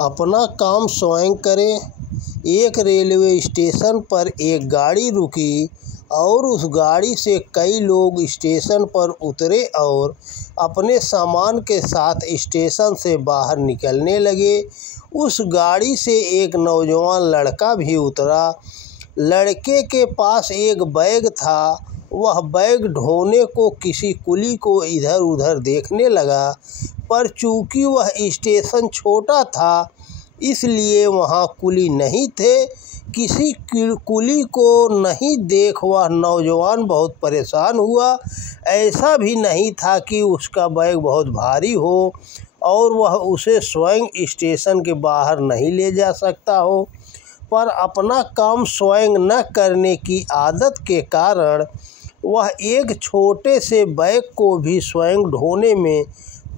अपना काम स्वयं करें। एक रेलवे स्टेशन पर एक गाड़ी रुकी और उस गाड़ी से कई लोग स्टेशन पर उतरे और अपने सामान के साथ स्टेशन से बाहर निकलने लगे। उस गाड़ी से एक नौजवान लड़का भी उतरा। लड़के के पास एक बैग था। वह बैग ढोने को किसी कुली को इधर उधर देखने लगा, पर चूंकि वह स्टेशन छोटा था इसलिए वहाँ कुली नहीं थे। किसी कुली को नहीं देख वह नौजवान बहुत परेशान हुआ। ऐसा भी नहीं था कि उसका बैग बहुत भारी हो और वह उसे स्वयं स्टेशन के बाहर नहीं ले जा सकता हो, पर अपना काम स्वयं न करने की आदत के कारण वह एक छोटे से बैग को भी स्वयं ढोने में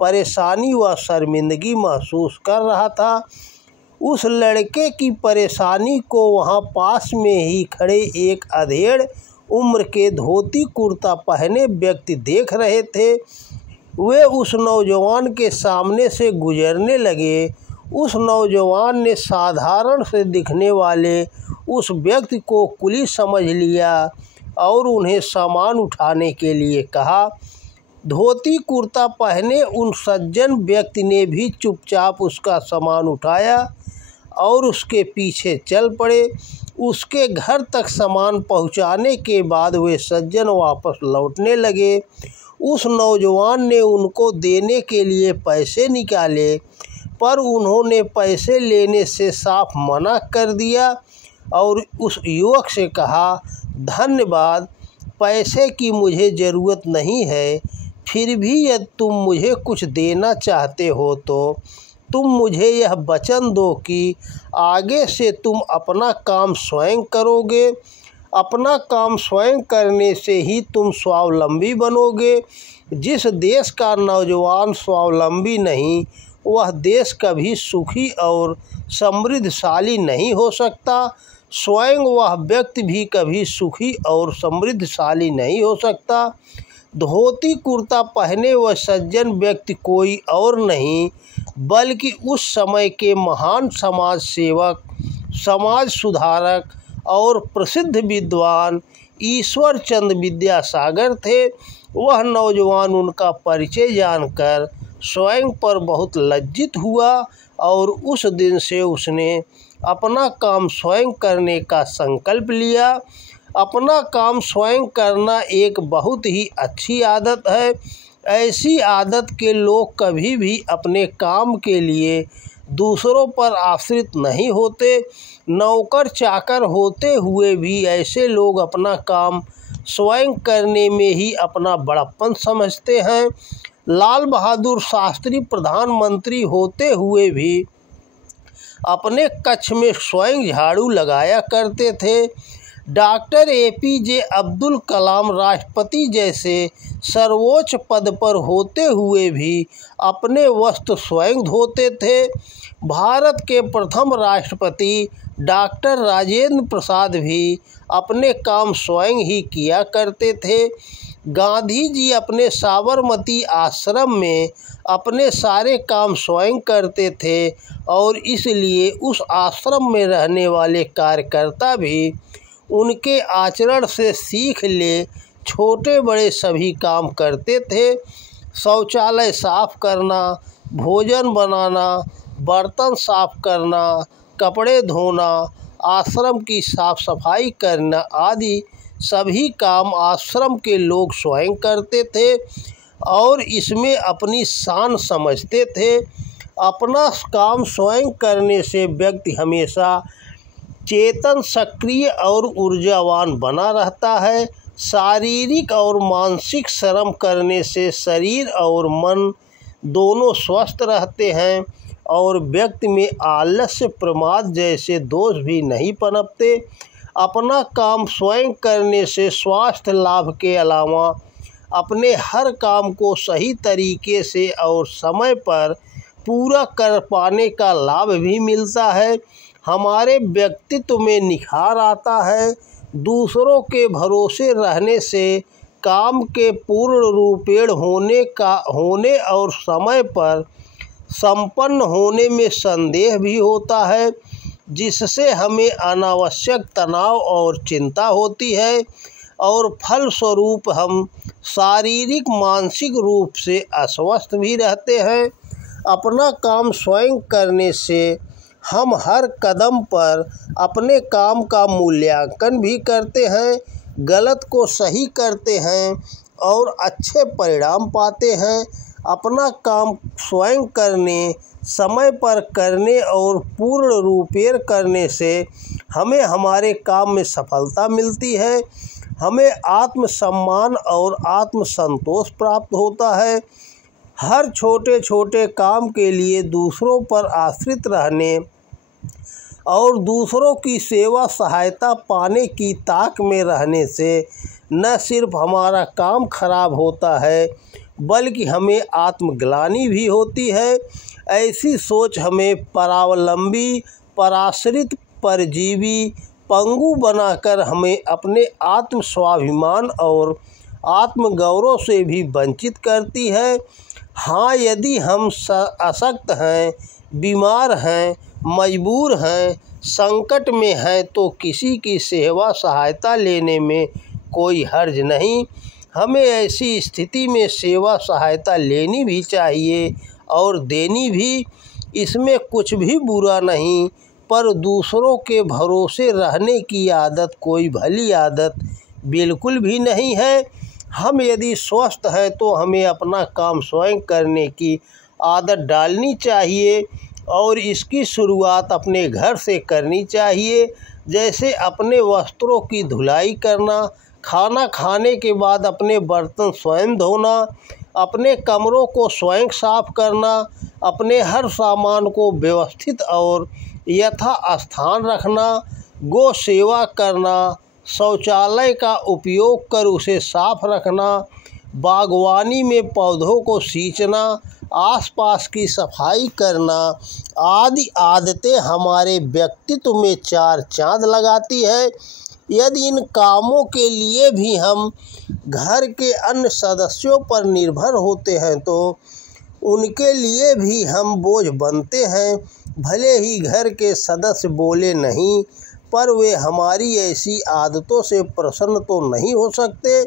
परेशानी व शर्मिंदगी महसूस कर रहा था। उस लड़के की परेशानी को वहाँ पास में ही खड़े एक अधेड़ उम्र के धोती कुर्ता पहने व्यक्ति देख रहे थे। वे उस नौजवान के सामने से गुजरने लगे। उस नौजवान ने साधारण से दिखने वाले उस व्यक्ति को कुली समझ लिया और उन्हें सामान उठाने के लिए कहा। धोती कुर्ता पहने उन सज्जन व्यक्ति ने भी चुपचाप उसका सामान उठाया और उसके पीछे चल पड़े। उसके घर तक सामान पहुंचाने के बाद वे सज्जन वापस लौटने लगे। उस नौजवान ने उनको देने के लिए पैसे निकाले, पर उन्होंने पैसे लेने से साफ मना कर दिया और उस युवक से कहा, धन्यवाद, पैसे की मुझे ज़रूरत नहीं है, फिर भी यदि तुम मुझे कुछ देना चाहते हो तो तुम मुझे यह वचन दो कि आगे से तुम अपना काम स्वयं करोगे। अपना काम स्वयं करने से ही तुम स्वावलंबी बनोगे। जिस देश का नौजवान स्वावलंबी नहीं, वह देश कभी सुखी और समृद्धशाली नहीं हो सकता। स्वयं वह व्यक्ति भी कभी सुखी और समृद्धशाली नहीं हो सकता। धोती कुर्ता पहने वह सज्जन व्यक्ति कोई और नहीं बल्कि उस समय के महान समाज सेवक, समाज सुधारक और प्रसिद्ध विद्वान ईश्वर चंद्र विद्यासागर थे। वह नौजवान उनका परिचय जानकर स्वयं पर बहुत लज्जित हुआ और उस दिन से उसने अपना काम स्वयं करने का संकल्प लिया। अपना काम स्वयं करना एक बहुत ही अच्छी आदत है। ऐसी आदत के लोग कभी भी अपने काम के लिए दूसरों पर आश्रित नहीं होते। नौकर चाकर होते हुए भी ऐसे लोग अपना काम स्वयं करने में ही अपना बड़प्पन समझते हैं। लाल बहादुर शास्त्री प्रधानमंत्री होते हुए भी अपने कक्ष में स्वयं झाड़ू लगाया करते थे। डॉक्टर APJ अब्दुल कलाम राष्ट्रपति जैसे सर्वोच्च पद पर होते हुए भी अपने वस्त्र स्वयं धोते थे। भारत के प्रथम राष्ट्रपति डॉक्टर राजेंद्र प्रसाद भी अपने काम स्वयं ही किया करते थे। गांधी जी अपने साबरमती आश्रम में अपने सारे काम स्वयं करते थे और इसलिए उस आश्रम में रहने वाले कार्यकर्ता भी उनके आचरण से सीख ले छोटे बड़े सभी काम करते थे। शौचालय साफ करना, भोजन बनाना, बर्तन साफ करना, कपड़े धोना, आश्रम की साफ सफाई करना आदि सभी काम आश्रम के लोग स्वयं करते थे और इसमें अपनी शान समझते थे। अपना काम स्वयं करने से व्यक्ति हमेशा चेतन, सक्रिय और ऊर्जावान बना रहता है। शारीरिक और मानसिक श्रम करने से शरीर और मन दोनों स्वस्थ रहते हैं और व्यक्ति में आलस्य, प्रमाद जैसे दोष भी नहीं पनपते। अपना काम स्वयं करने से स्वास्थ्य लाभ के अलावा अपने हर काम को सही तरीके से और समय पर पूरा कर पाने का लाभ भी मिलता है। हमारे व्यक्तित्व में निखार आता है। दूसरों के भरोसे रहने से काम के पूर्ण रूपेण होने और समय पर संपन्न होने में संदेह भी होता है, जिससे हमें अनावश्यक तनाव और चिंता होती है और फलस्वरूप हम शारीरिक मानसिक रूप से अस्वस्थ भी रहते हैं। अपना काम स्वयं करने से हम हर कदम पर अपने काम का मूल्यांकन भी करते हैं, गलत को सही करते हैं और अच्छे परिणाम पाते हैं। अपना काम स्वयं करने, समय पर करने और पूर्ण रूपेण करने से हमें हमारे काम में सफलता मिलती है, हमें आत्मसम्मान और आत्मसंतोष प्राप्त होता है। हर छोटे छोटे काम के लिए दूसरों पर आश्रित रहने और दूसरों की सेवा सहायता पाने की ताक में रहने से न सिर्फ हमारा काम खराब होता है, बल्कि हमें आत्मग्लानि भी होती है। ऐसी सोच हमें परावलंबी, पराश्रित, परजीवी, पंगु बनाकर हमें अपने आत्म स्वाभिमान और आत्मगौरव से भी वंचित करती है। हाँ, यदि हम अशक्त हैं, बीमार हैं, मजबूर हैं, संकट में हैं तो किसी की सेवा सहायता लेने में कोई हर्ज नहीं। हमें ऐसी स्थिति में सेवा सहायता लेनी भी चाहिए और देनी भी, इसमें कुछ भी बुरा नहीं। पर दूसरों के भरोसे रहने की आदत कोई भली आदत बिल्कुल भी नहीं है। हम यदि स्वस्थ हैं तो हमें अपना काम स्वयं करने की आदत डालनी चाहिए और इसकी शुरुआत अपने घर से करनी चाहिए। जैसे अपने वस्त्रों की धुलाई करना, खाना खाने के बाद अपने बर्तन स्वयं धोना, अपने कमरों को स्वयं साफ करना, अपने हर सामान को व्यवस्थित और यथा स्थान रखना, गो सेवा करना, शौचालय का उपयोग कर उसे साफ रखना, बागवानी में पौधों को सींचना, आसपास की सफाई करना आदि आदतें हमारे व्यक्तित्व में चार चांद लगाती है। यदि इन कामों के लिए भी हम घर के अन्य सदस्यों पर निर्भर होते हैं तो उनके लिए भी हम बोझ बनते हैं। भले ही घर के सदस्य बोले नहीं, पर वे हमारी ऐसी आदतों से प्रसन्न तो नहीं हो सकते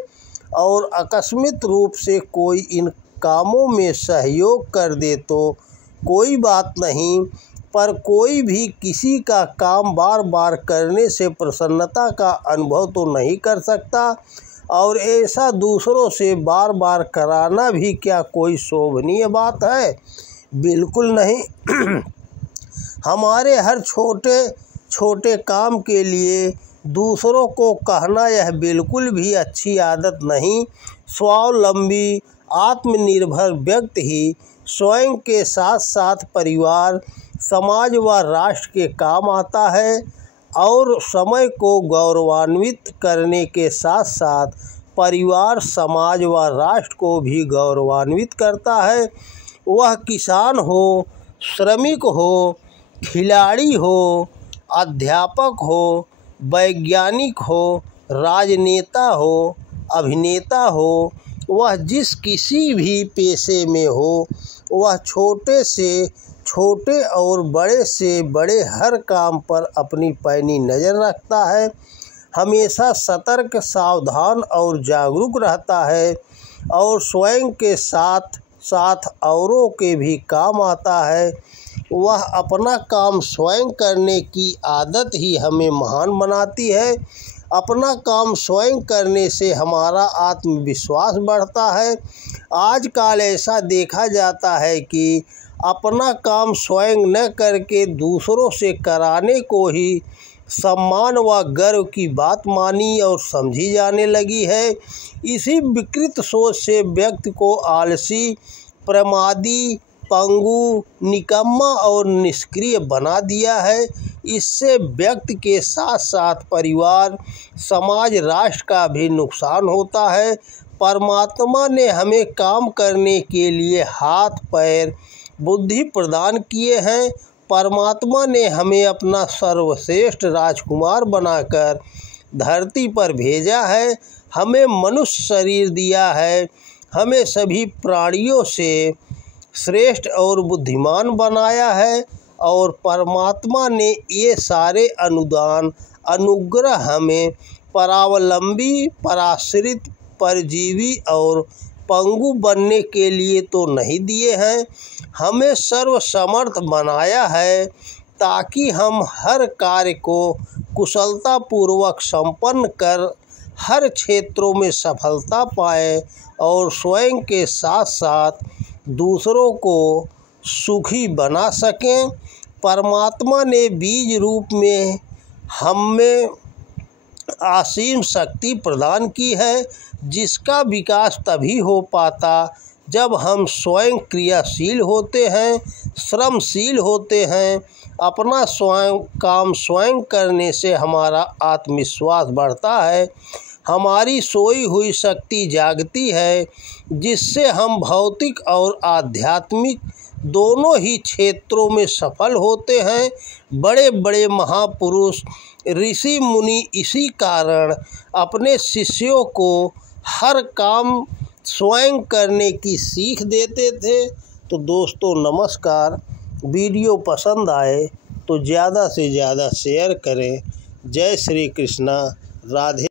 और आकस्मिक रूप से कोई इन कामों में सहयोग कर दे तो कोई बात नहीं, पर कोई भी किसी का काम बार बार करने से प्रसन्नता का अनुभव तो नहीं कर सकता और ऐसा दूसरों से बार बार कराना भी क्या कोई शोभनीय बात है? बिल्कुल नहीं। हमारे हर छोटे छोटे काम के लिए दूसरों को कहना यह बिल्कुल भी अच्छी आदत नहीं। स्वावलंबी, आत्मनिर्भर व्यक्ति ही स्वयं के साथ साथ परिवार, समाज व राष्ट्र के काम आता है और समय को गौरवान्वित करने के साथ साथ परिवार, समाज व राष्ट्र को भी गौरवान्वित करता है। वह किसान हो, श्रमिक हो, खिलाड़ी हो, अध्यापक हो, वैज्ञानिक हो, राजनेता हो, अभिनेता हो, वह जिस किसी भी पेशे में हो, वह छोटे से छोटे और बड़े से बड़े हर काम पर अपनी पैनी नज़र रखता है, हमेशा सतर्क, सावधान और जागरूक रहता है और स्वयं के साथ साथ औरों के भी काम आता है। वह अपना काम स्वयं करने की आदत ही हमें महान बनाती है। अपना काम स्वयं करने से हमारा आत्मविश्वास बढ़ता है। आजकल ऐसा देखा जाता है कि अपना काम स्वयं न करके दूसरों से कराने को ही सम्मान व गर्व की बात मानी और समझी जाने लगी है। इसी विकृत सोच से व्यक्ति को आलसी, प्रमादी, पंगु, निकम्मा और निष्क्रिय बना दिया है। इससे व्यक्ति के साथ साथ परिवार, समाज, राष्ट्र का भी नुकसान होता है। परमात्मा ने हमें काम करने के लिए हाथ, पैर, बुद्धि प्रदान किए हैं। परमात्मा ने हमें अपना सर्वश्रेष्ठ राजकुमार बनाकर धरती पर भेजा है, हमें मनुष्य शरीर दिया है, हमें सभी प्राणियों से श्रेष्ठ और बुद्धिमान बनाया है और परमात्मा ने ये सारे अनुग्रह हमें परावलंबी, पराश्रित, परजीवी और पंगु बनने के लिए तो नहीं दिए हैं, हमें सर्वसमर्थ बनाया है ताकि हम हर कार्य को कुशलतापूर्वक संपन्न कर हर क्षेत्रों में सफलता पाएं और स्वयं के साथ साथ दूसरों को सुखी बना सकें। परमात्मा ने बीज रूप में हमें असीम शक्ति प्रदान की है, जिसका विकास तभी हो पाता जब हम स्वयं क्रियाशील होते हैं, श्रमशील होते हैं। अपना स्वयं काम स्वयं करने से हमारा आत्मविश्वास बढ़ता है, हमारी सोई हुई शक्ति जागती है, जिससे हम भौतिक और आध्यात्मिक दोनों ही क्षेत्रों में सफल होते हैं। बड़े बड़े महापुरुष, ऋषि मुनि इसी कारण अपने शिष्यों को हर काम स्वयं करने की सीख देते थे। तो दोस्तों नमस्कार, वीडियो पसंद आए तो ज़्यादा से ज़्यादा शेयर करें। जय श्री कृष्णा, राधे।